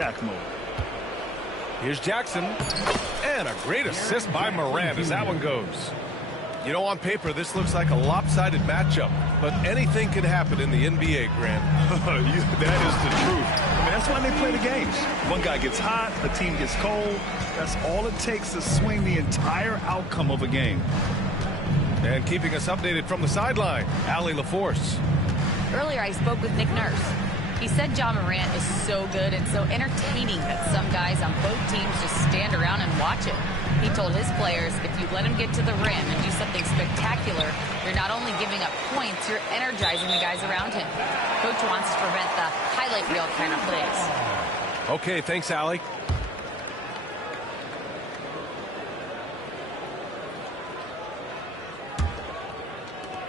attack mode. Here's Jackson. And a great assist by Morant as that one goes. You know, on paper, this looks like a lopsided matchup, but anything can happen in the NBA, Grant. That is the truth. I mean, that's why they play the games. One guy gets hot, the team gets cold. That's all it takes to swing the entire outcome of a game. And keeping us updated from the sideline, Allie LaForce. Earlier, I spoke with Nick Nurse. He said Ja Morant is so good and so entertaining that some guys on both teams just stand around and watch it. He told his players, if you let him get to the rim and do something spectacular, you're not only giving up points, you're energizing the guys around him. Coach wants to prevent the highlight reel kind of plays. Okay, thanks, Allie.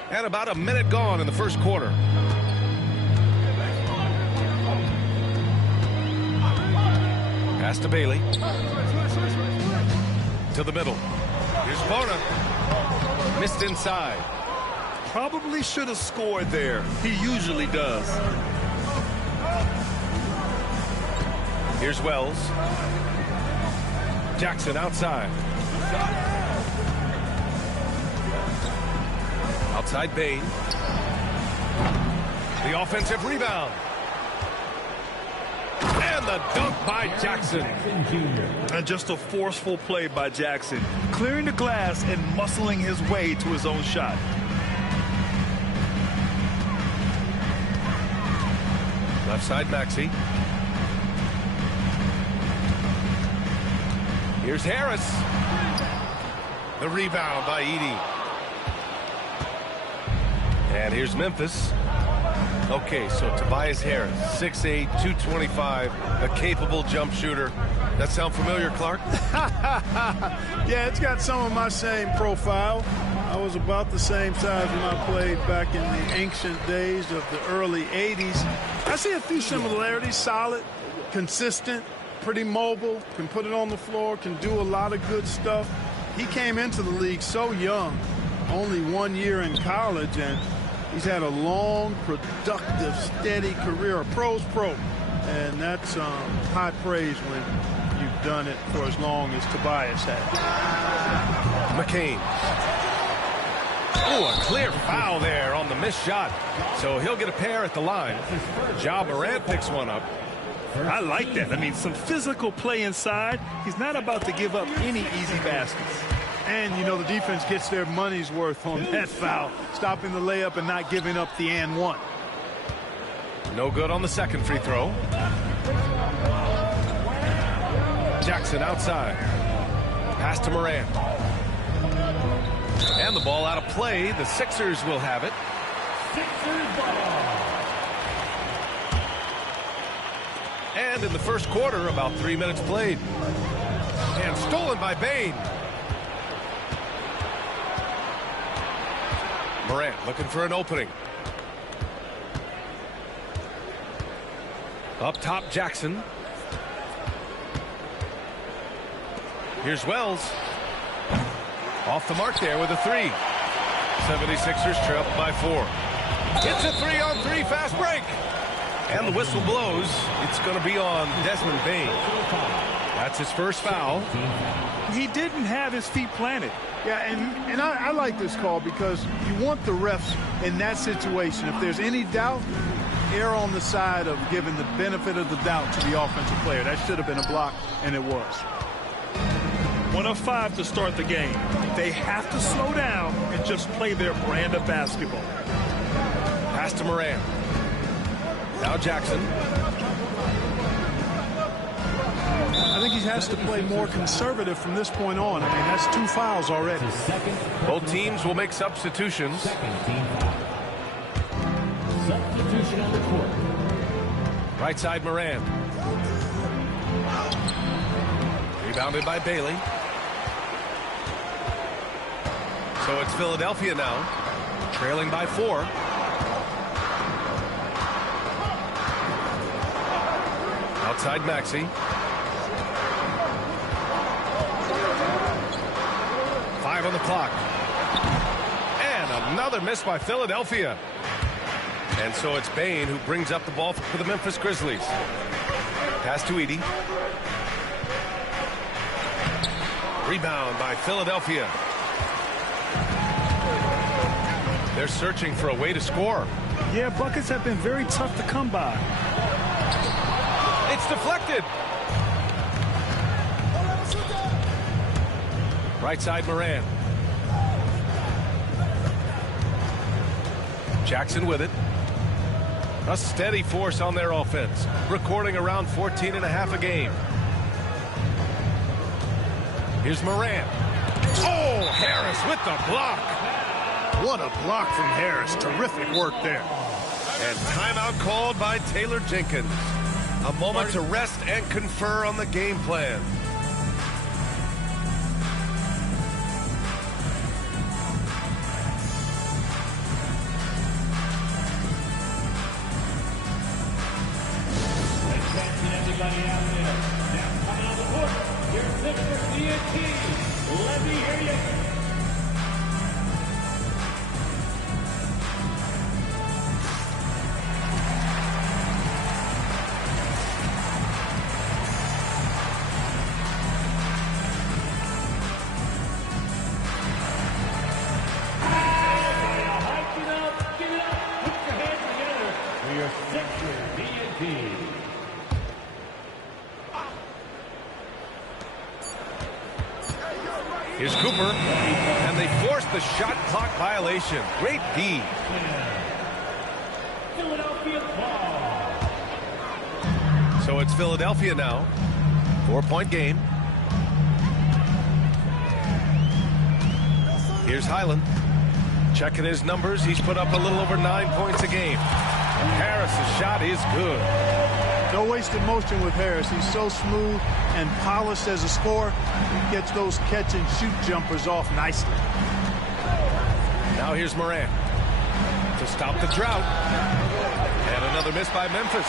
And about a minute gone in the first quarter. Pass to Bailey. To the middle. Here's Bona. Missed inside. Probably should have scored there. He usually does. Here's Wells. Jackson outside. Outside Bain. The offensive rebound. And the dunk by Jackson. And just a forceful play by Jackson. Clearing the glass and muscling his way to his own shot. Left side Maxey. Here's Harris. The rebound by Edey. And here's Memphis. Okay, so Tobias Harris, 6'8", 225, a capable jump shooter. That sound familiar, Clark? Yeah, it's got some of my same profile. I was about the same size when I played back in the ancient days of the early 80s. I see a few similarities. Solid, consistent, pretty mobile, can put it on the floor, can do a lot of good stuff. He came into the league so young, only 1 year in college, and he's had a long, productive, steady career, a pro's pro. And that's high praise when you've done it for as long as Tobias has. McCain. Oh, a clear foul there on the missed shot. So he'll get a pair at the line. Ja Morant picks one up. I like that. I mean, some physical play inside. He's not about to give up any easy baskets. And, you know, the defense gets their money's worth on that foul, stopping the layup and not giving up the and one. No good on the second free throw. Jackson outside. Pass to Morant. And the ball out of play. The Sixers will have it. And in the first quarter, about 3 minutes played. And stolen by Bain. Morant looking for an opening. Up top, Jackson. Here's Wells. Off the mark there with a three. 76ers trail by 4. It's a 3-on-3 fast break. And the whistle blows. It's going to be on Desmond Bain. That's his first foul. He didn't have his feet planted. Yeah, and I like this call because you want the refs in that situation. If there's any doubt, err on the side of giving the benefit of the doubt to the offensive player. That should have been a block, and it was. 1 of 5 to start the game. They have to slow down and just play their brand of basketball. Pass to Morant. Now Jackson. I think he has to play more conservative from this point on. I mean, that's 2 fouls already. Both teams will make substitutions. Substitution on the court. Right side Morant. Rebounded by Bailey. So it's Philadelphia now, trailing by 4. Outside Maxey. 5 on the clock. And another miss by Philadelphia. And so it's Bain who brings up the ball for the Memphis Grizzlies. Pass to Edie. Rebound by Philadelphia. They're searching for a way to score. Yeah, buckets have been very tough to come by. It's deflected. Right side, Moran. Jackson with it. A steady force on their offense, recording around 14.5 a game. Here's Moran. Oh, Harris with the block. What a block from Harris. Terrific work there. And timeout called by Taylor Jenkins. A moment to rest and confer on the game plan. Attention everybody out there. Now coming on the court, your Sixers TNT. Let me hear you. Here's Cooper, and they force the shot clock violation. Great D. Philadelphia ball. So it's Philadelphia now. 4-point game. Here's Highland. Checking his numbers. He's put up a little over 9 points a game. Harris's shot is good. No wasted motion with Harris. He's so smooth and polished as a scorer. He gets those catch and shoot jumpers off nicely. Now here's Moran to stop the drought. And another miss by Memphis.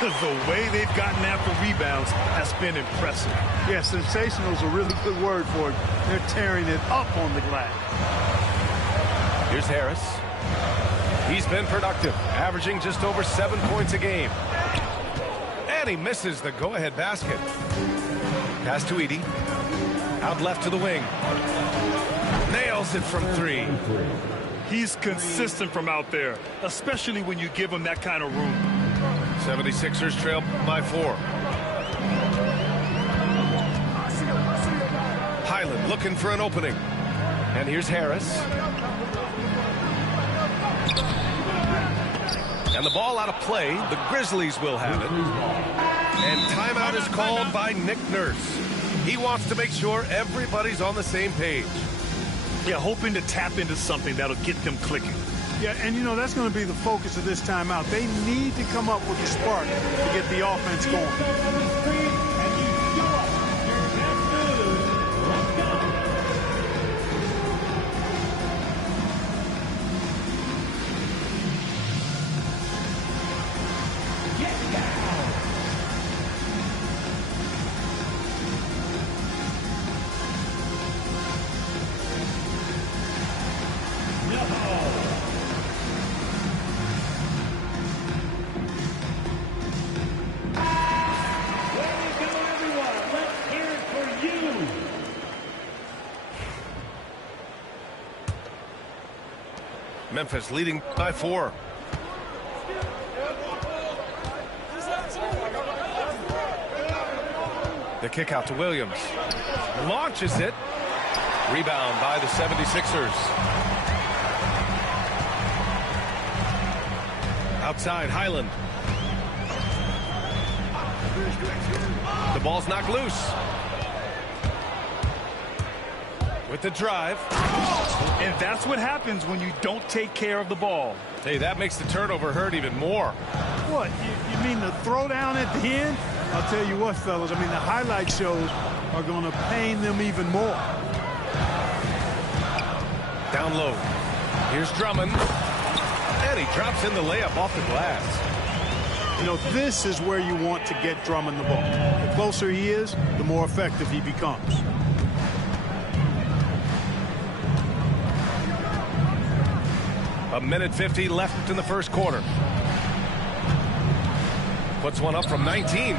The way they've gotten after rebounds has been impressive. Yeah, sensational is a really good word for it. They're tearing it up on the glass. Here's Harris. He's been productive, averaging just over 7 points a game. And he misses the go-ahead basket. Pass to Edie. Out left to the wing. Nails it from 3. He's consistent from out there, especially when you give him that kind of room. 76ers trail by 4. Highland looking for an opening. And here's Harris. And the ball out of play. The Grizzlies will have it. And timeout is called by Nick Nurse. He wants to make sure everybody's on the same page. Yeah, hoping to tap into something that'll get them clicking. Yeah, and you know, that's going to be the focus of this timeout. They need to come up with a spark to get the offense going. Memphis leading by 4. The kick out to Williams. Launches it. Rebound by the 76ers. Outside, Highland. The ball's knocked loose. With the drive. And that's what happens when you don't take care of the ball. Hey, that makes the turnover hurt even more. What, you mean the throwdown at the end? I'll tell you what, fellas, I mean, the highlight shows are going to pain them even more. Down low. Here's Drummond. And he drops in the layup off the glass. You know, this is where you want to get Drummond the ball. The closer he is, the more effective he becomes. A minute 50 left in the first quarter. Puts one up from 19.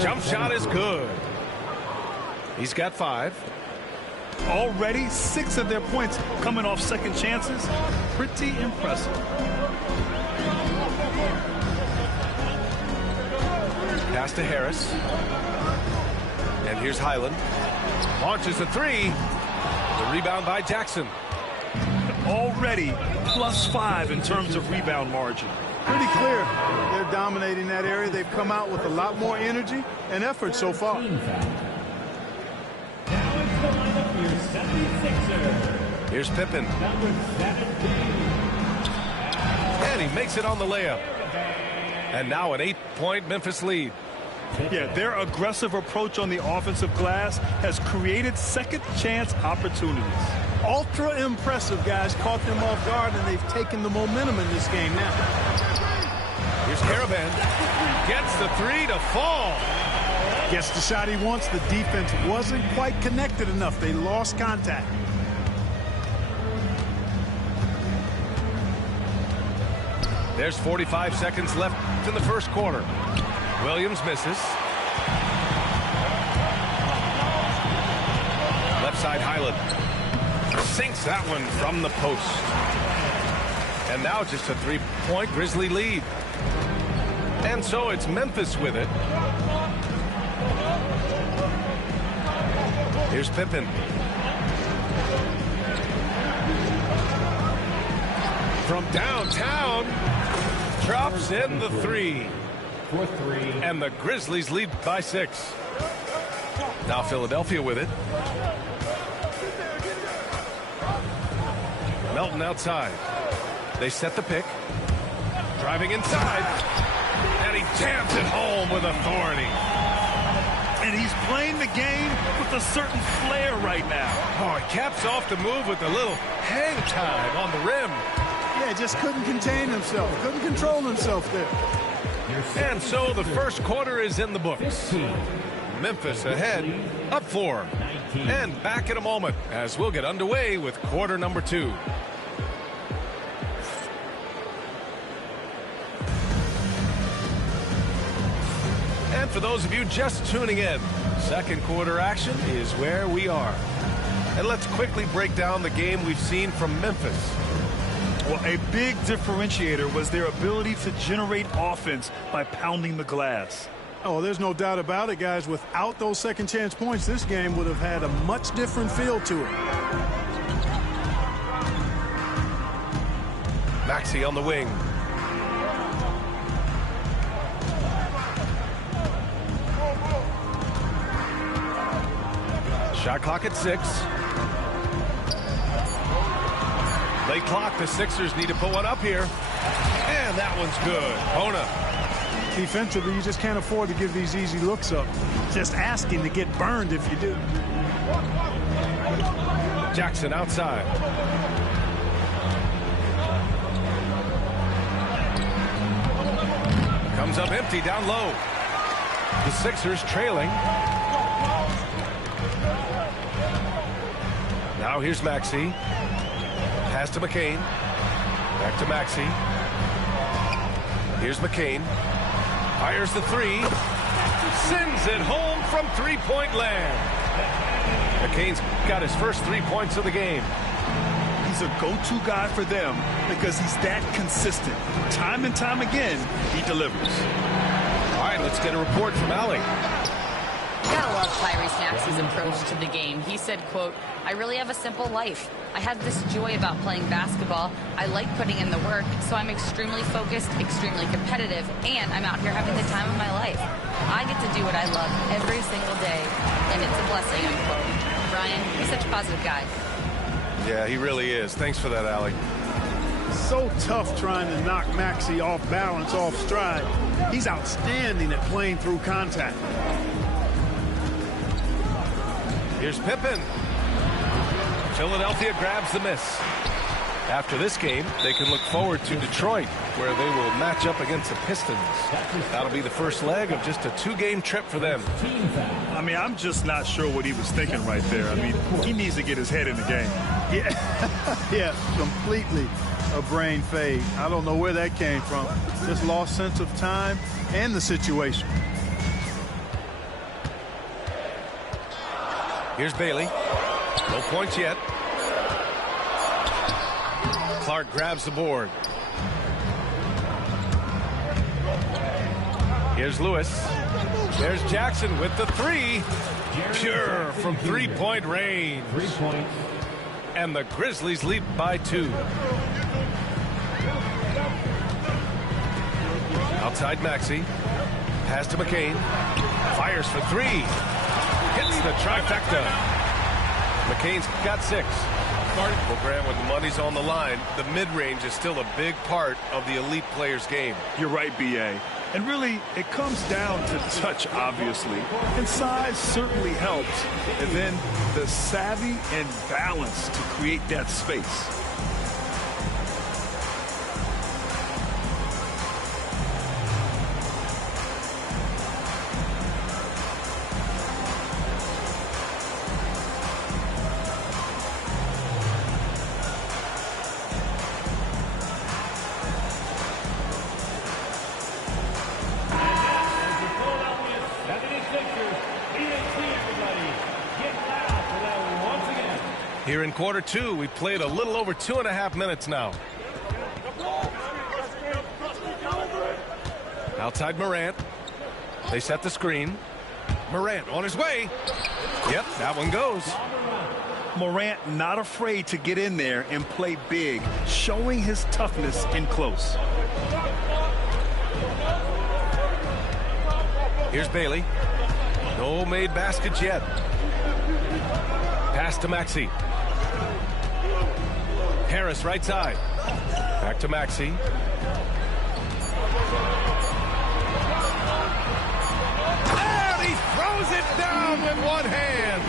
Jump shot is good. He's got 5. Already 6 of their points coming off second chances. Pretty impressive. Pass to Harris. And here's Highland. Launches a 3. The rebound by Jackson. Already +5 in terms of rebound margin. Pretty clear. They're dominating that area. They've come out with a lot more energy and effort so far. Now it's the lineup for your 76er. Here's Pippen. Number 17. And he makes it on the layup. And now an 8-point Memphis lead. Yeah, their aggressive approach on the offensive glass has created second chance opportunities. Ultra impressive, guys. Caught them off guard, and they've taken the momentum in this game now. Here's Caravan. Gets the 3 to fall. Gets the shot he wants. The defense wasn't quite connected enough. They lost contact. There's 45 seconds left in the first quarter. Williams misses. Left side Highland. Sinks that one from the post. And now just a 3-point Grizzly lead. And so it's Memphis with it. Here's Pippen. From downtown. Drops in the 3. For 3. And the Grizzlies lead by 6. Now Philadelphia with it. Melton outside. They set the pick. Driving inside. And he jams it home with authority. And he's playing the game with a certain flair right now. Oh, he caps off the move with a little hang time on the rim. Yeah, just couldn't contain himself. Couldn't control himself there. And so the first quarter is in the books. Memphis ahead, up 4. And back in a moment as we'll get underway with quarter number 2. And for those of you just tuning in, second quarter action is where we are. And let's quickly break down the game we've seen from Memphis. Well, a big differentiator was their ability to generate offense by pounding the glass. Oh, there's no doubt about it, guys. Without those second chance points, this game would have had a much different feel to it. Maxey on the wing. Shot clock at 6. Late clock, the Sixers need to put one up here. And that one's good. Bona. Defensively, you just can't afford to give these easy looks up. Just asking to get burned if you do. Jackson outside. Comes up empty down low. The Sixers trailing. Now here's Maxey. Pass to McCain. Back to Maxey. Here's McCain. Fires the 3. Sends it home from three-point land. McCain's got his first 3 points of the game. He's a go-to guy for them because he's that consistent. Time and time again, he delivers. All right, let's get a report from Allie. Gotta love Tyrese Maxey's approach to the game. He said, quote, "I really have a simple life. I have this joy about playing basketball. I like putting in the work, so I'm extremely focused, extremely competitive, and I'm out here having the time of my life. I get to do what I love every single day, and it's a blessing," unquote. Brian, he's such a positive guy. Yeah, he really is. Thanks for that, Allie. So tough trying to knock Maxey off balance, off stride. He's outstanding at playing through contact. Here's Pippen. Philadelphia grabs the miss. After this game, they can look forward to Detroit, where they will match up against the Pistons. That'll be the first leg of just a 2-game trip for them. I mean, I'm just not sure what he was thinking right there. I mean, he needs to get his head in the game. Yeah, yeah, completely. a brain fade. I don't know where that came from. Just lost sense of time and the situation. Here's Bailey. No points yet. Clark grabs the board. Here's Lewis. There's Jackson with the three. Pure from three-point range. 3 points. And the Grizzlies lead by 2. Outside Maxey. Pass to McCain. Fires for 3. Hits the trifecta. McCain's got 6. Well, Grant, when the money's on the line, the mid-range is still a big part of the elite player's game. You're right, B.A. And really, it comes down to touch, obviously. And size certainly helps. And then the savvy and balance to create that space. Here in quarter 2, we played a little over 2.5 minutes now. Outside Morant. They set the screen. Morant on his way. Yep, that one goes. Morant not afraid to get in there and play big, showing his toughness in close. Here's Bailey. No made baskets yet. Pass to Maxey. Harris right side. Back to Maxey. And he throws it down with one hand.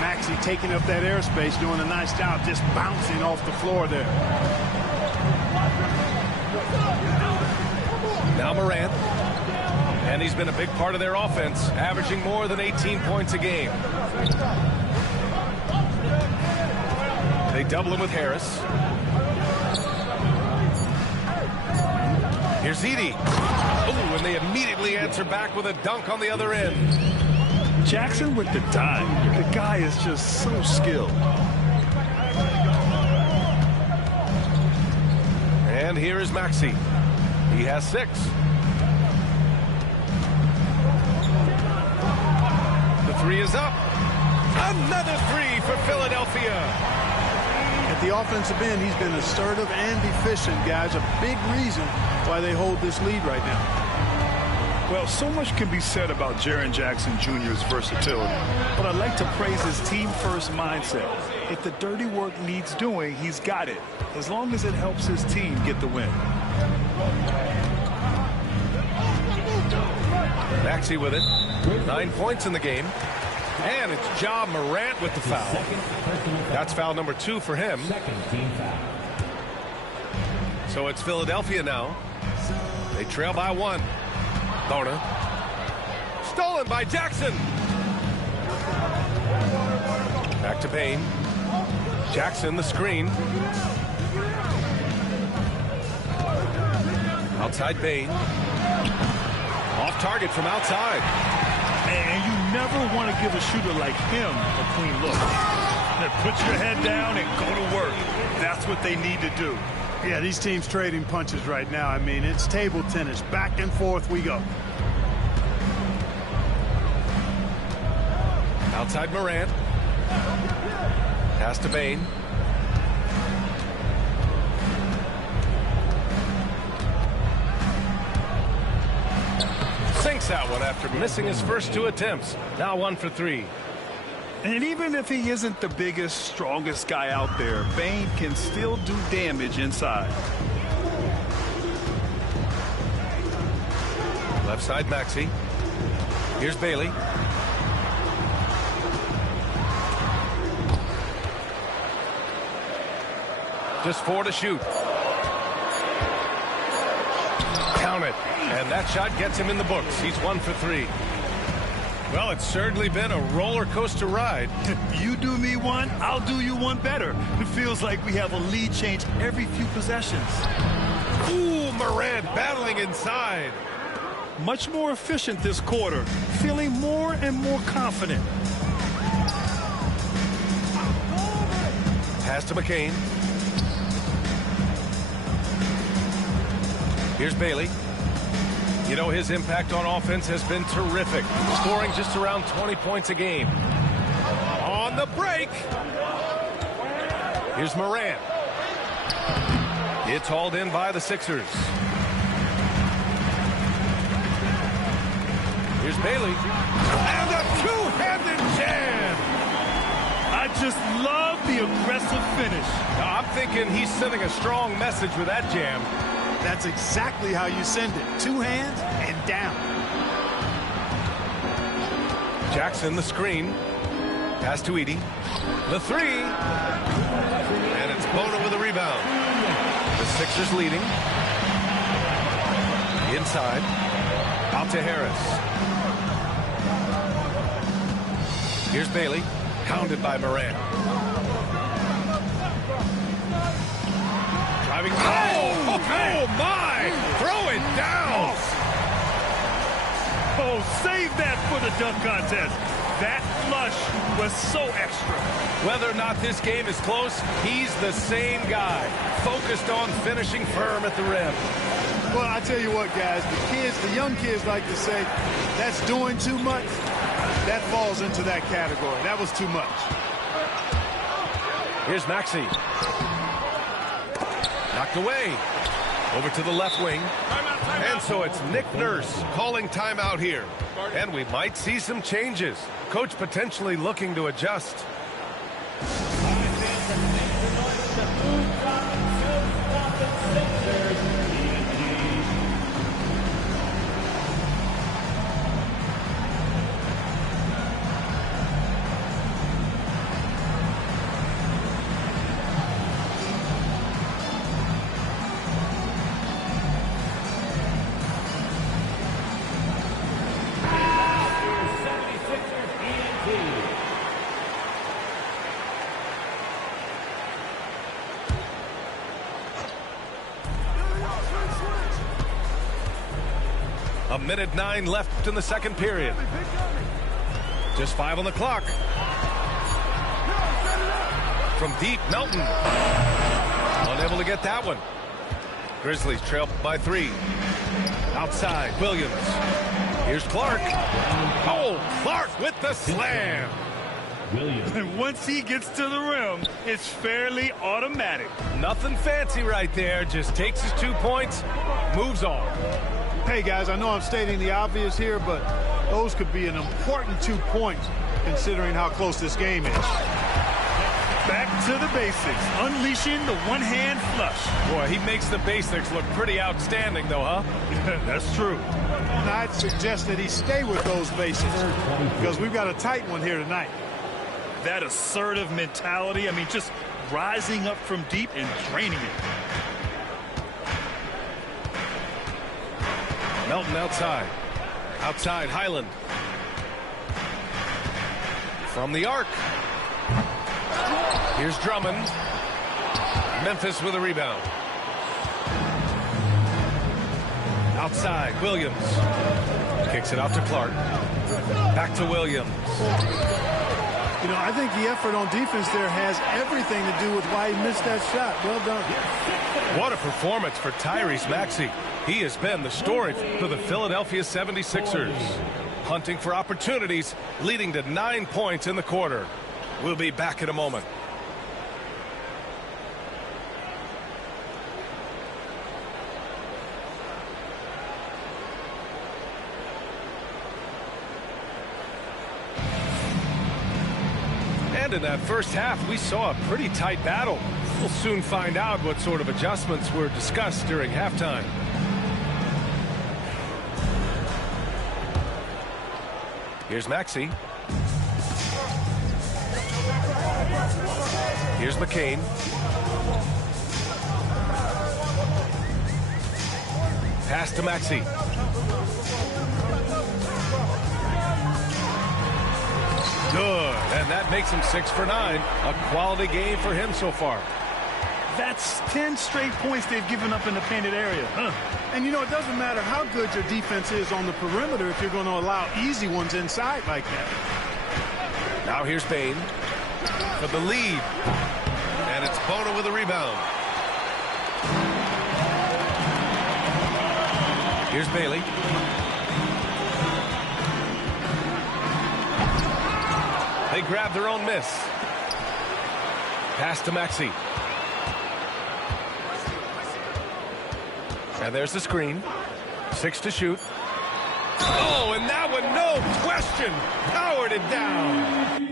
Maxey taking up that airspace, doing a nice job just bouncing off the floor there. Now Morant. And he's been a big part of their offense, averaging more than 18 points a game. They double him with Harris. Here's Edey. Oh, and they immediately answer back with a dunk on the other end. Jackson with the dime. The guy is just so skilled. And here is Maxey. He has 6. The 3 is up. Another 3 for Philadelphia. At the offensive end, he's been assertive and efficient, guys. A big reason why they hold this lead right now. Well, so much can be said about Jaren Jackson Jr.'s versatility, but I'd like to praise his team-first mindset. If the dirty work needs doing, he's got it, as long as it helps his team get the win. Maxey with it. 9 points in the game. And it's Ja Morant with the foul. That's foul number 2 for him. Second-team foul. So it's Philadelphia now. They trail by 1. Bona. Stolen by Jackson. Back to Payne. Jackson the screen. Outside Payne. Off target from outside. And you never want to give a shooter like him a clean look. Now put your head down and go to work. That's what they need to do. Yeah, these teams trading punches right now. I mean, it's table tennis. Back and forth we go. Outside Morant. Pass to Payne. Sinks that one after missing his first 2 attempts. Now 1 for 3. And even if he isn't the biggest, strongest guy out there, Bane can still do damage inside. Left side Maxey. Here's Bailey. Just 4 to shoot. Count it. And that shot gets him in the books. He's 1 for 3. Well, it's certainly been a roller coaster ride. You do me one, I'll do you one better. It feels like we have a lead change every few possessions. Ooh, Morant battling inside. Much more efficient this quarter, feeling more and more confident. Pass to McCain. Here's Bailey. You know, his impact on offense has been terrific, scoring just around 20 points a game. On the break. Here's Morant. It's hauled in by the Sixers. Here's Bailey. And a two-handed jam. I just love the aggressive finish. I'm thinking he's sending a strong message with that jam. That's exactly how you send it. Two hands and down. Jackson, the screen. Pass to Edey. The three. And it's Bona with a rebound. The Sixers leading. Inside. Out to Harris. Here's Bailey. Hounded by Morant. Driving. Oh my! Throw it down! Oh, save that for the dunk contest. That flush was so extra. Whether or not this game is close, he's the same guy. Focused on finishing firm at the rim. Well, I tell you what, guys, the young kids like to say, that's doing too much. That falls into that category. That was too much. Here's Maxey. Knocked away. Over to the left wing. And so it's Nick Nurse calling timeout here. And we might see some changes. Coach potentially looking to adjust. A minute 9 left in the second period. Just 5 on the clock. From deep, Melton. Unable to get that one. Grizzlies trail by 3. Outside, Williams. Here's Clark. Oh, Clark with the slam. And once he gets to the rim, it's fairly automatic. Nothing fancy right there. Just takes his 2 points, moves on. Hey, guys, I know I'm stating the obvious here, but those could be an important 2 points considering how close this game is. Back to the basics, unleashing the one-hand flush. Boy, he makes the basics look pretty outstanding, though, huh? That's true. And I'd suggest that he stay with those basics because we've got a tight one here tonight. That assertive mentality, I mean, just rising up from deep and draining it. Melton outside. Outside, Highland. From the arc. Here's Drummond. Memphis with a rebound. Outside, Williams. Kicks it out to Clark. Back to Williams. You know, I think the effort on defense there has everything to do with why he missed that shot. Well done. What a performance for Tyrese Maxey. He has been the story for the Philadelphia 76ers. Hunting for opportunities, leading to 9 points in the quarter. We'll be back in a moment. And in that first half, we saw a pretty tight battle. We'll soon find out what sort of adjustments were discussed during halftime. Here's Maxey. Here's McCain. Pass to Maxey. And that makes him 6 for 9. A quality game for him so far. That's 10 straight points they've given up in the painted area. And, you know, it doesn't matter how good your defense is on the perimeter if you're going to allow easy ones inside like that. Now here's Bain for the lead. And it's Bono with a rebound. Here's Bailey. They grab their own miss. Pass to Maxey. And there's the screen. 6 to shoot. Oh, and that one, no question, powered it down.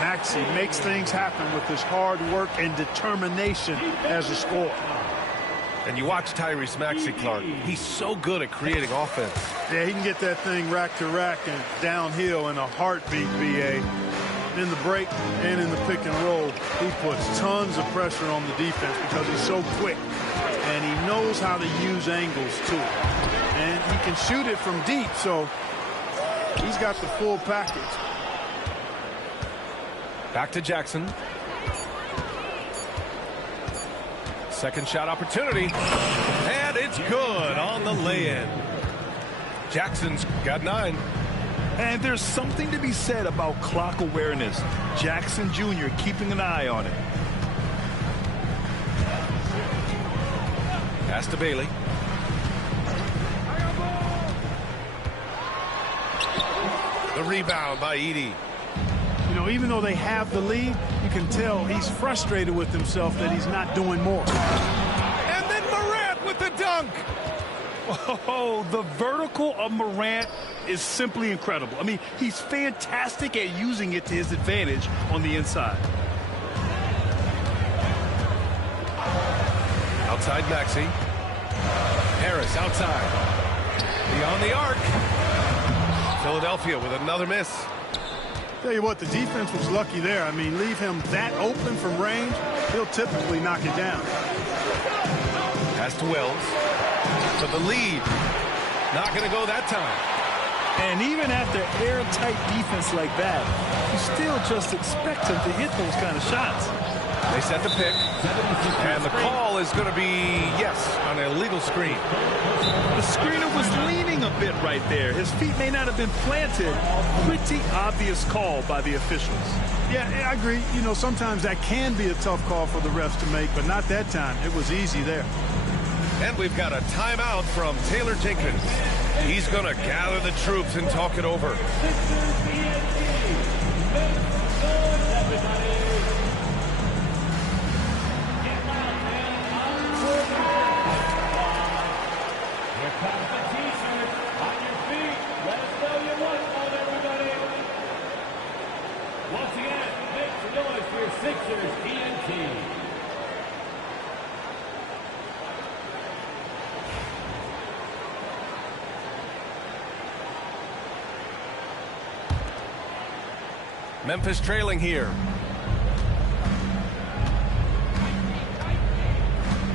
Maxey makes things happen with his hard work and determination as a scorer. And you watch Tyrese Maxey, Clark. He's so good at creating offense. Yeah, he can get that thing rack to rack and downhill in a heartbeat, BA. In the break and in the pick and roll, he puts tons of pressure on the defense because he's so quick. And he knows how to use angles, too. And he can shoot it from deep, so he's got the full package. Back to Jackson. Second shot opportunity. And it's good on the lay-in. Jackson's got 9. And there's something to be said about clock awareness. Jackson Jr. keeping an eye on it. Pass to Bailey. The rebound by Edey. You know, even though they have the lead, you can tell he's frustrated with himself that he's not doing more. And then Morant with the dunk. Oh, the vertical of Morant is simply incredible. I mean, he's fantastic at using it to his advantage on the inside. Outside Maxey. Harris outside. Beyond the arc. Philadelphia with another miss. Tell you what, the defense was lucky there. I mean, leave him that open from range, he'll typically knock it down. Pass to Wells for the lead. Not going to go that time. And even after airtight defense like that, you still just expect him to hit those kind of shots. They set the pick, and the call is going to be, yes, on an illegal screen. The screener was leaning a bit right there. His feet may not have been planted. Pretty obvious call by the officials. Yeah, I agree. You know, sometimes that can be a tough call for the refs to make, but not that time. It was easy there. And we've got a timeout from Taylor Jenkins. He's going to gather the troops and talk it over. Once again, make some noise for your Sixers TNT. Memphis trailing here.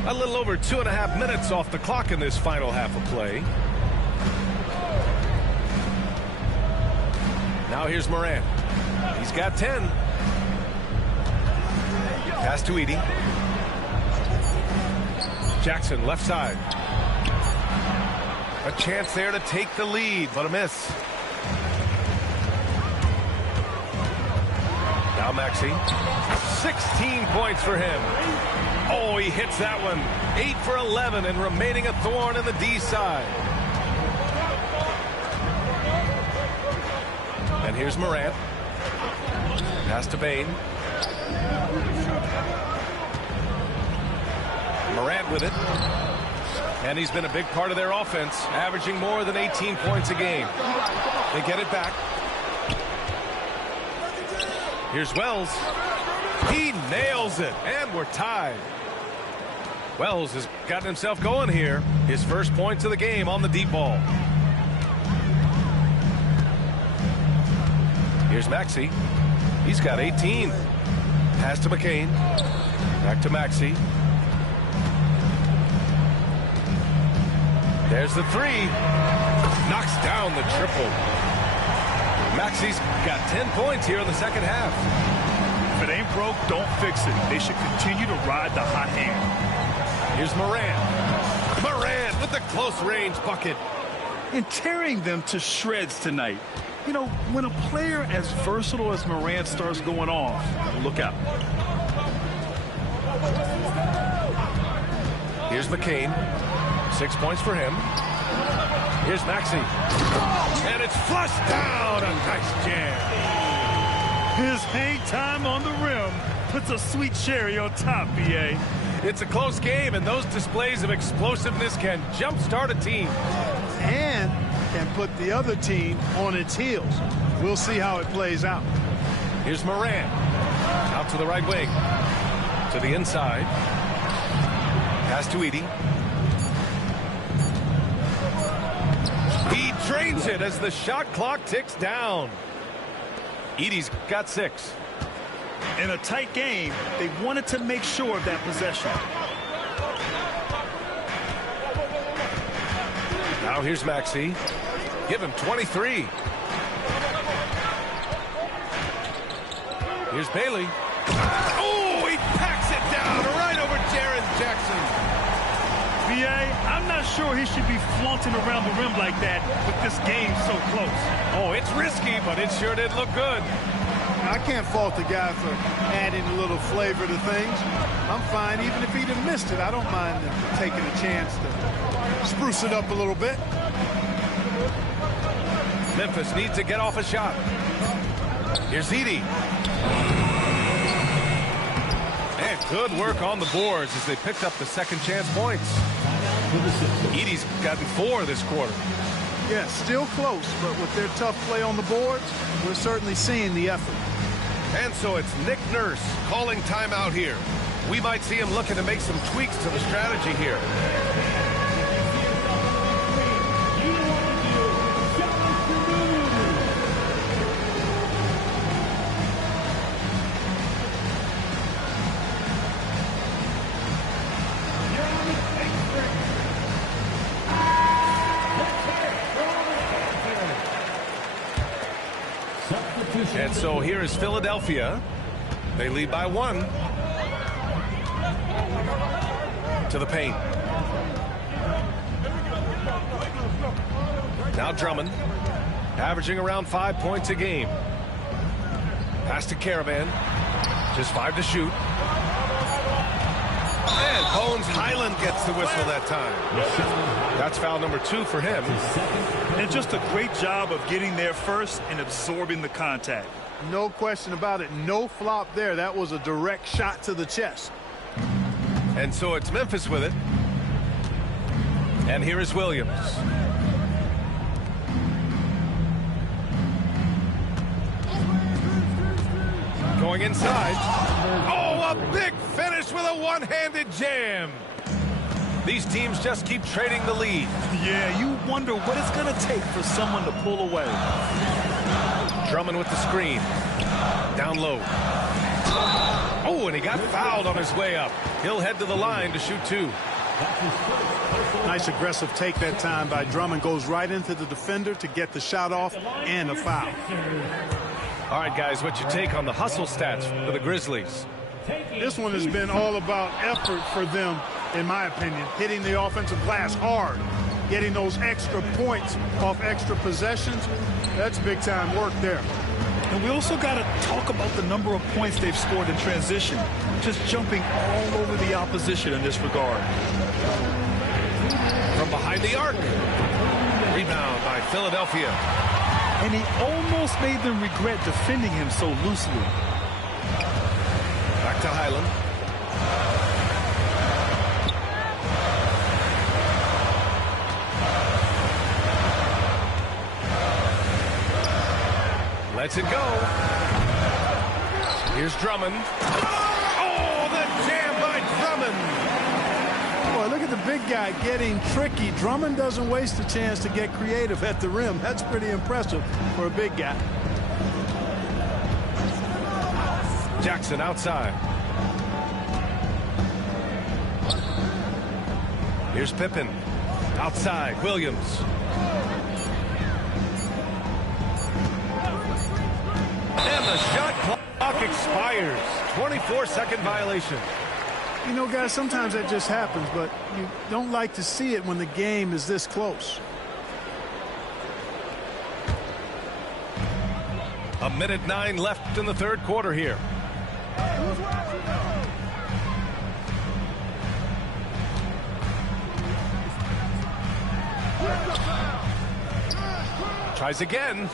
A little over 2.5 minutes off the clock in this final half of play. Now here's Morant. He's got 10. Pass to Edey. Jackson left side. A chance there to take the lead, but a miss. Now Maxey. 16 points for him. Oh, he hits that one. 8 for 11 and remaining a thorn in the D side. And here's Morant. Pass to Bain. Morant with it. And he's been a big part of their offense, averaging more than 18 points a game. They get it back. Here's Wells. He nails it, and we're tied. Wells has gotten himself going here. His first points of the game on the deep ball. Here's Maxey. He's got 18. Pass to McCain. Back to Maxey. There's the three. Knocks down the triple. Maxey's got 10 points here in the second half. If it ain't broke, don't fix it. They should continue to ride the hot hand. Here's Morant. Morant with the close range bucket. And tearing them to shreds tonight. You know, when a player as versatile as Morant starts going off, look out. Here's McCain. 6 points for him. Here's Maxey. And it's flushed down. A nice jam. His hang time on the rim puts a sweet cherry on top, BA. It's a close game, and those displays of explosiveness can jumpstart a team. And can put the other team on its heels. We'll see how it plays out. Here's Morant. Out to the right wing. To the inside. Pass to Edey. He drains it as the shot clock ticks down. Edey's got 6. In a tight game, they wanted to make sure of that possession. Now here's Maxey. Give him 23. Here's Bailey. Oh, he packs it down right over Jaren Jackson. BA, I'm not sure he should be flaunting around the rim like that with this game so close. Oh, it's risky, but it sure did look good. I can't fault the guy for adding a little flavor to things. I'm fine. Even if he'd have missed it, I don't mind taking a chance to spruce it up a little bit. Memphis needs to get off a shot. Here's Edey. And good work on the boards as they picked up the second chance points. Edey's gotten 4 this quarter. Yeah, still close, but with their tough play on the boards, we're certainly seeing the effort. And so it's Nick Nurse calling timeout here. We might see him looking to make some tweaks to the strategy here. And so here is Philadelphia. They lead by 1. To the paint. Now Drummond, averaging around 5 points a game. Pass to Caravan. Just 5 to shoot. And Bones Highland gets the whistle that time. That's foul number 2 for him. And just a great job of getting there first and absorbing the contact. No question about it. No flop there. That was a direct shot to the chest. And so it's Memphis with it. And here is Williams. Going inside. Oh, a big finish with a one-handed jam. These teams just keep trading the lead. Yeah, you wonder what it's going to take for someone to pull away. Drummond with the screen. Down low. Oh, and he got fouled on his way up. He'll head to the line to shoot 2. Nice aggressive take that time by Drummond. Goes right into the defender to get the shot off and a foul. All right, guys, what's your take on the hustle stats for the Grizzlies? This one has been all about effort for them, in my opinion. Hitting the offensive glass hard. Getting those extra points off extra possessions. That's big-time work there. And we also got to talk about the number of points they've scored in transition. Just jumping all over the opposition in this regard. From behind the arc. Rebound by Philadelphia. And he almost made them regret defending him so loosely. Back to Highland. Lets it go. Here's Drummond. Oh, the jam by Drummond. Boy, look at the big guy getting tricky. Drummond doesn't waste a chance to get creative at the rim. That's pretty impressive for a big guy. Jackson outside. Here's Pippen. Outside. Williams. And the shot clock expires. 24-second violation. You know, guys, sometimes that just happens, but you don't like to see it when the game is this close. A minute 9 left in the third quarter here. Tries again.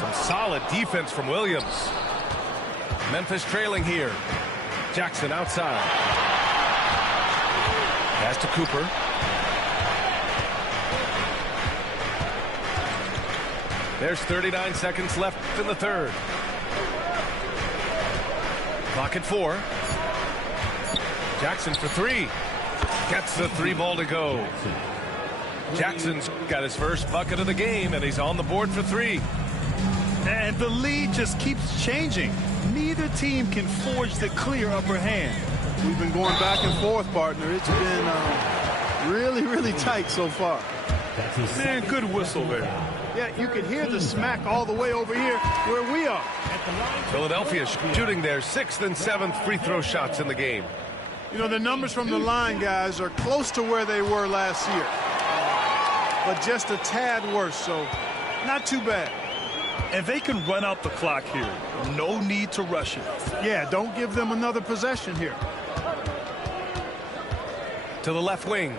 Some solid defense from Williams. Memphis trailing here. Jackson outside. Pass to Cooper. There's 39 seconds left in the third. Clock at 4. Jackson for 3. Gets the 3 ball to go. Jackson's got his first bucket of the game, and he's on the board for 3. And the lead just keeps changing. Neither team can forge the clear upper hand. We've been going back and forth, partner. It's been really, really tight so far. Man, good whistle there. Yeah, you can hear the smack all the way over here where we are. Philadelphia shooting their 6th and 7th free throw shots in the game. You know, the numbers from the line, guys, are close to where they were last year. But just a tad worse, so not too bad. And they can run out the clock here. No need to rush it. Yeah, don't give them another possession here. To the left wing.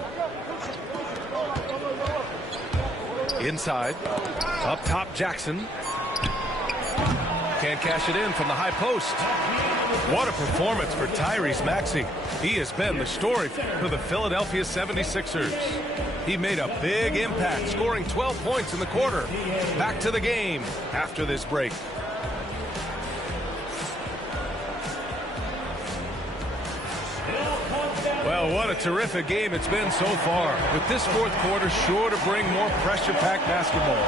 Inside. Up top, Jackson. Can't cash it in from the high post. What a performance for Tyrese Maxey. He has been the story for the Philadelphia 76ers. He made a big impact, scoring 12 points in the quarter. Back to the game after this break. Well, what a terrific game it's been so far. With this fourth quarter sure to bring more pressure-packed basketball.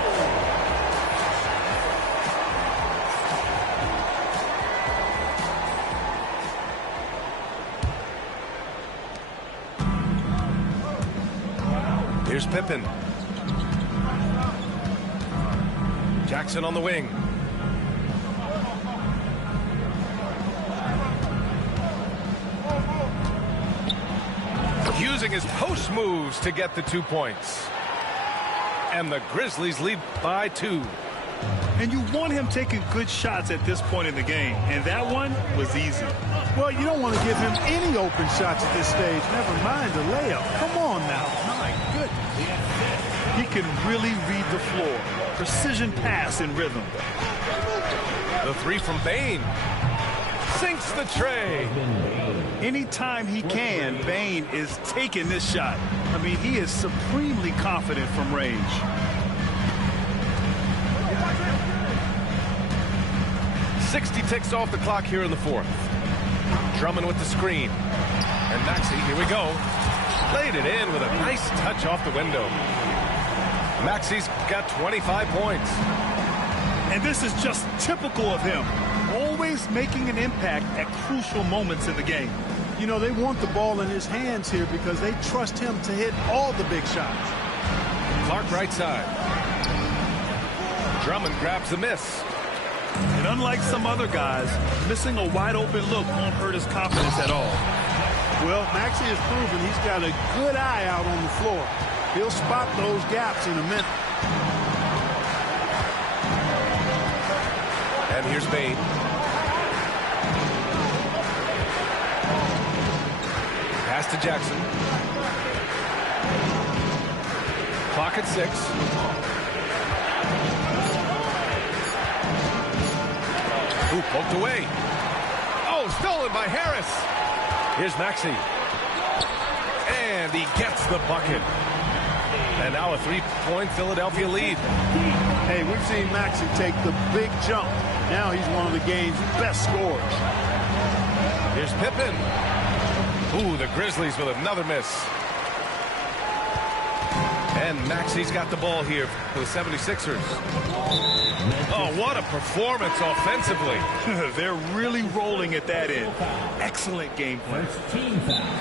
Here's Pippen. Jackson on the wing. Using his post moves to get the 2 points. And the Grizzlies lead by 2. And you want him taking good shots at this point in the game. And that one was easy. Well, you don't want to give him any open shots at this stage. Never mind the layup. Come on now. My goodness. He can really read the floor. Precision pass in rhythm. The 3 from Bane. Sinks the tray. Anytime he can, Bane is taking this shot. I mean, he is supremely confident from range. .60 ticks off the clock here in the fourth. Drummond with the screen. And Maxey, here we go. Laid it in with a nice touch off the window. Maxey's got 25 points. And this is just typical of him. Always making an impact at crucial moments in the game. You know, they want the ball in his hands here because they trust him to hit all the big shots. Clark right side. Drummond grabs the miss. And unlike some other guys, missing a wide open look won't hurt his confidence at all. Well, Maxey has proven he's got a good eye out on the floor. He'll spot those gaps in a minute. And here's Bane. Pass to Jackson. Clock at 6. Ooh, poked away. Oh, stolen by Harris. Here's Maxey. And he gets the bucket. And now a 3-point Philadelphia lead. Hey, we've seen Maxey take the big jump. Now he's one of the game's best scorers. Here's Pippen. Ooh, the Grizzlies with another miss. And Maxey's got the ball here for the 76ers. Oh, what a performance offensively. They're really rolling at that end. Excellent game plan.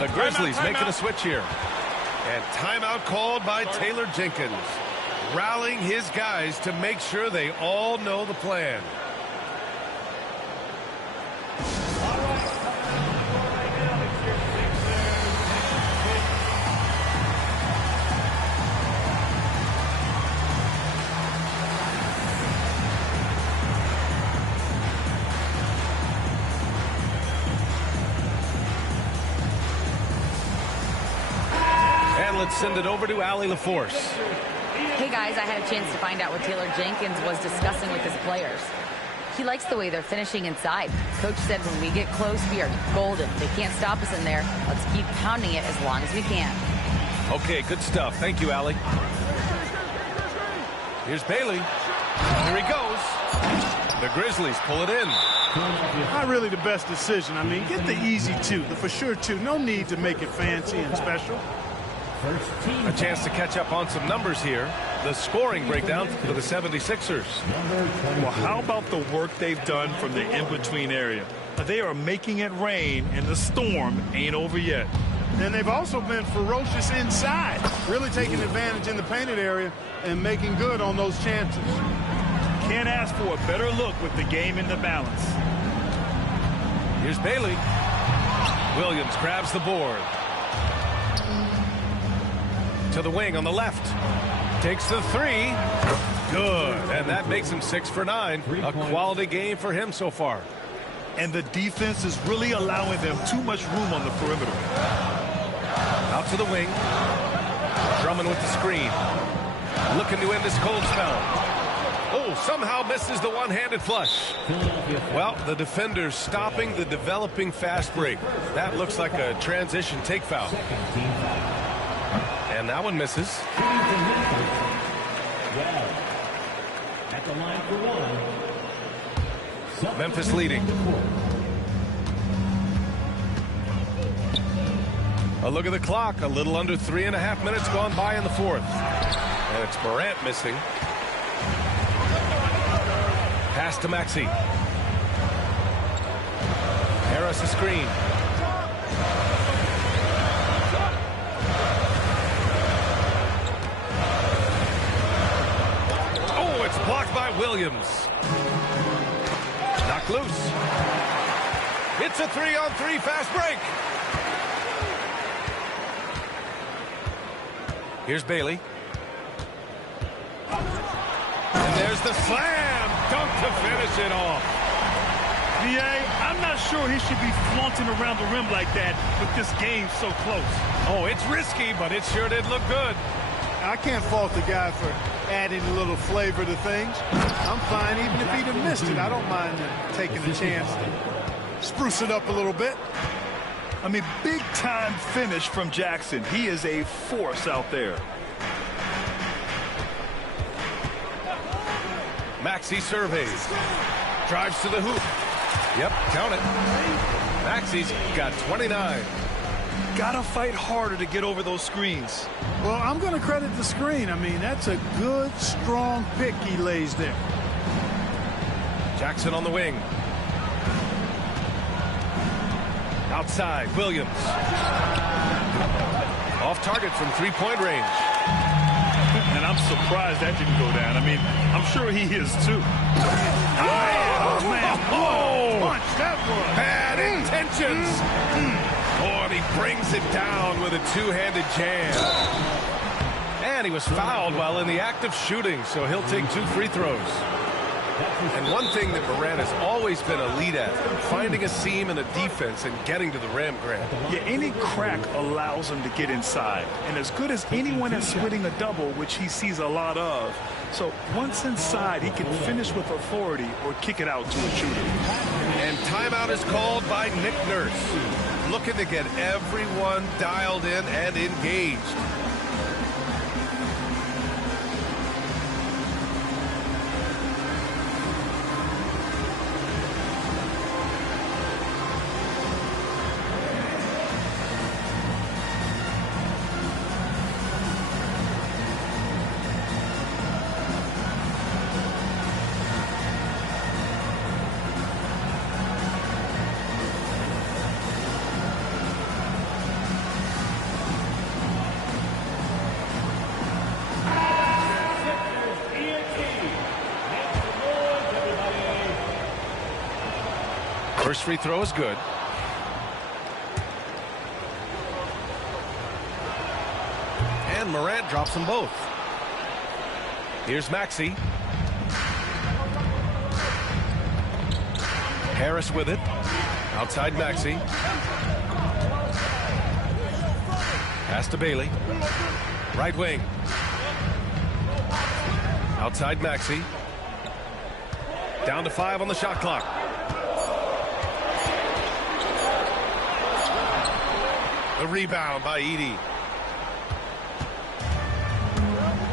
The Grizzlies making a switch here. And timeout called by Taylor Jenkins. Rallying his guys to make sure they all know the plan. Let's send it over to Allie LaForce. Hey guys, I had a chance to find out what Taylor Jenkins was discussing with his players. He likes the way they're finishing inside. Coach said when we get close, we are golden. They can't stop us in there. Let's keep pounding it as long as we can. Okay, good stuff. Thank you, Allie. Here's Bailey. Here he goes. The Grizzlies pull it in. Not really the best decision. I mean, get the easy two, the for sure two. No need to make it fancy and special. A chance to catch up on some numbers here. The scoring breakdown for the 76ers. Well, how about the work they've done from the in-between area? They are making it rain, and the storm ain't over yet. And they've also been ferocious inside, really taking advantage in the painted area and making good on those chances. Can't ask for a better look with the game in the balance. Here's Bailey. Williams grabs the board. To the wing on the left. Takes the three. Good. And that makes him 6 for 9. A quality game for him so far. And the defense is really allowing them too much room on the perimeter. Out to the wing. Drummond with the screen. Looking to end this cold spell. Oh, somehow misses the one-handed flush. Well, the defender's stopping the developing fast break. That looks like a transition take foul. And that one misses. At the line for one. Memphis leading. A look at the clock. A little under 3.5 minutes gone by in the fourth. And it's Morant missing. Pass to Maxey. Harris a screen. Blocked by Williams. Knocked loose. It's a 3-on-3 fast break. Here's Bailey. And there's the slam. Dunk to finish it off. B.A., I'm not sure he should be flaunting around the rim like that with this game so close. Oh, it's risky, but it sure did look good. I can't fault the guy for adding a little flavor to things. I'm fine even if he'd have missed it. I don't mind taking a chance to spruce it up a little bit. I mean, big time finish from Jackson. He is a force out there. Maxey surveys. Drives to the hoop. Yep, count it. Maxey's got 29. Gotta fight harder to get over those screens. Well, I'm going to credit the screen. I mean, that's a good, strong pick he lays there. Jackson on the wing. Outside, Williams. Off target from three-point range. And I'm surprised that didn't go down. I mean, I'm sure he is too. Oh, man. Whoa! Punch, that was. Bad intentions. Oh, and he brings it down with a two-handed jam. And he was fouled while in the act of shooting, so he'll take 2 free throws. And one thing that Morant has always been elite at, finding a seam in a defense and getting to the rim, Grant. Yeah, any crack allows him to get inside. And as good as anyone at splitting a double, which he sees a lot of. So once inside, he can finish with authority or kick it out to a shooter. And timeout is called by Nick Nurse. Looking to get everyone dialed in and engaged. First free throw is good. And Morant drops them both. Here's Maxey. Harris with it. Outside Maxey. Pass to Bailey. Right wing. Outside Maxey. Down to 5 on the shot clock. The rebound by Edey.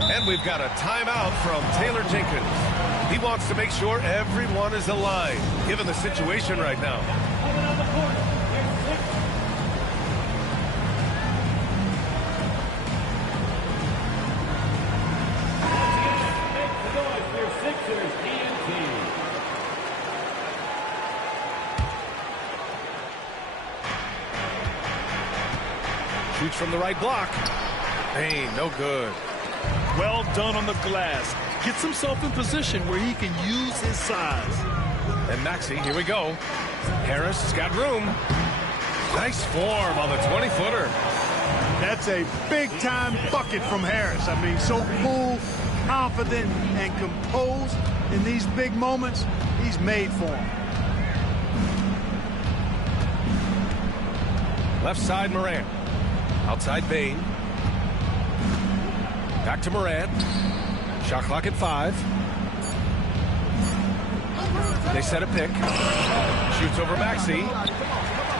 And we've got a timeout from Taylor Jenkins. He wants to make sure everyone is aligned, given the situation right now. Shoots from the right block. Hey, no good. Well done on the glass. Gets himself in position where he can use his size. And Maxey, here we go. Harris has got room. Nice form on the 20-footer. That's a big-time bucket from Harris. I mean, so cool, confident, and composed in these big moments. He's made for him. Left side, Morant. Outside Bane. Back to Morant. Shot clock at 5. They set a pick. Shoots over Maxey.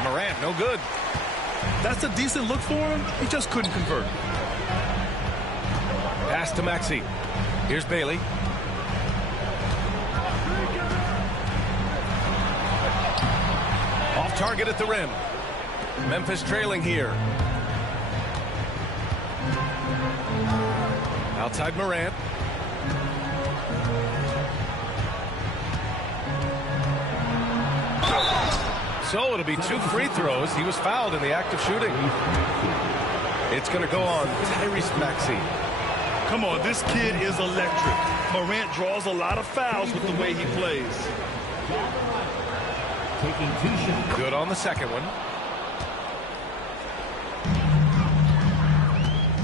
Morant, no good. That's a decent look for him. He just couldn't convert. Pass to Maxey. Here's Bailey. Off target at the rim. Memphis trailing here. Outside Morant. So it'll be 2 free throws. He was fouled in the act of shooting. It's going to go on Tyrese Maxey. Come on, this kid is electric. Morant draws a lot of fouls with the way he plays. Good on the second one.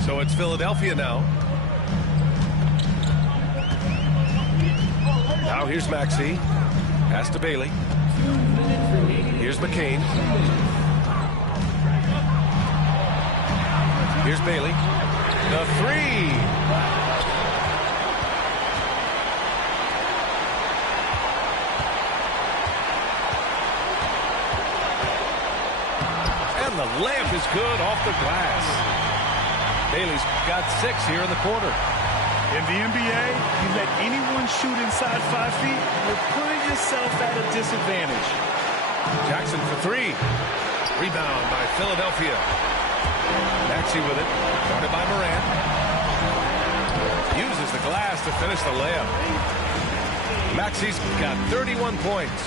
So it's Philadelphia now. Now here's Maxey. Pass to Bailey. Here's McCain. Here's Bailey. The 3. And the layup is good off the glass. Bailey's got 6 here in the quarter. In the NBA, you let anyone shoot inside 5 feet, you're putting yourself at a disadvantage. Jackson for 3. Rebound by Philadelphia. Maxey with it. Guarded by Morant. Uses the glass to finish the layup. Maxey's got 31 points.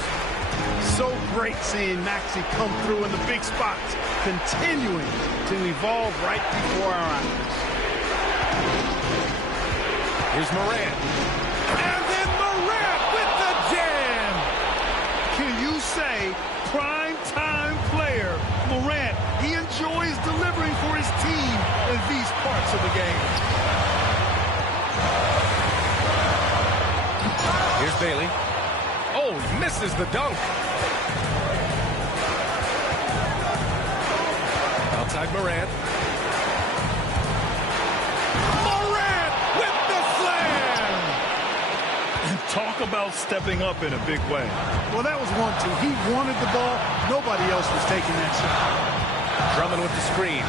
So great seeing Maxey come through in the big spots, continuing to evolve right before our eyes. Here's Morant. And then Morant with the jam. Can you say prime time player Morant? He enjoys delivering for his team in these parts of the game. Here's Bailey. Oh, misses the dunk. Outside Morant. Morant with the slam! Talk about stepping up in a big way. Well, that was 1-2. He wanted the ball. Nobody else was taking that shot. Drummond with the screen.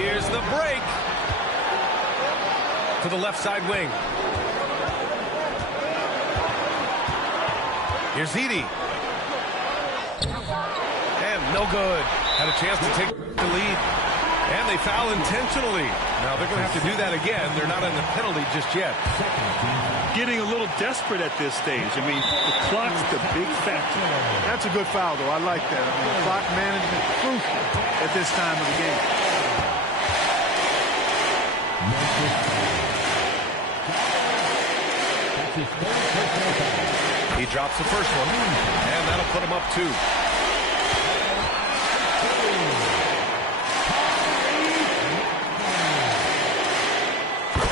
Here's the break. To the left side wing. Here's Edey. And no good. Had a chance to take the lead. And they foul intentionally. Now they're going to have to do that again. They're not in the penalty just yet. Getting a little desperate at this stage. I mean, the clock's the big factor. That's a good foul, though. I like that. I mean, clock management crucial at this time of the game. He drops the first one, and that'll put him up 2.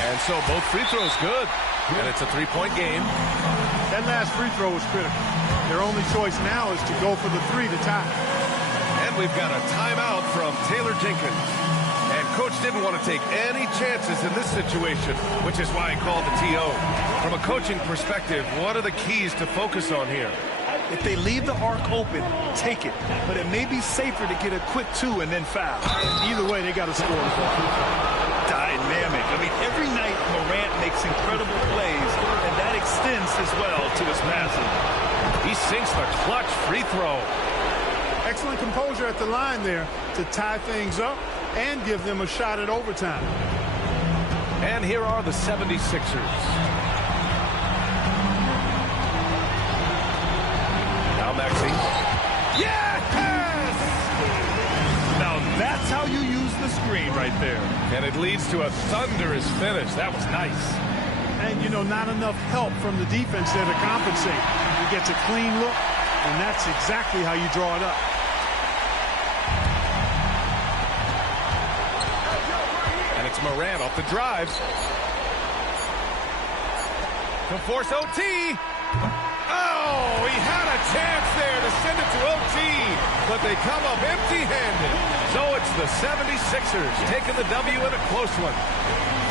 And so both free throws good, and it's a 3-point game. That last free throw was critical. Their only choice now is to go for the 3 to tie. And we've got a timeout from Taylor Jenkins. And Coach didn't want to take any chances in this situation, which is why he called the TO. From a coaching perspective, what are the keys to focus on here? If they leave the arc open, take it. But it may be safer to get a quick 2 and then foul. Either way, they got to score. Dynamic. I mean, every night Morant makes incredible plays, and that extends as well to his passing. He sinks the clutch free throw. Excellent composure at the line there to tie things up and give them a shot at overtime. And here are the 76ers. Now Maxey. Yes! Now that's how you use the screen right there. And it leads to a thunderous finish. That was nice. And, you know, not enough help from the defense there to compensate. He gets a clean look, and that's exactly how you draw it up. And it's Morant off the drive. To force OT. Oh, he had a chance there to send it to OT, but they come up empty-handed. So it's the 76ers taking the W in a close one.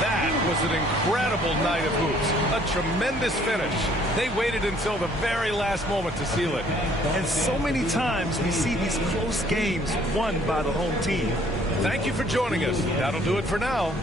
That was an incredible night of hoops. A tremendous finish. They waited until the very last moment to seal it. And so many times we see these close games won by the home team. Thank you for joining us. That'll do it for now.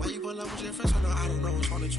Why you pull up with your friends? I know I don't know what's wrong with you.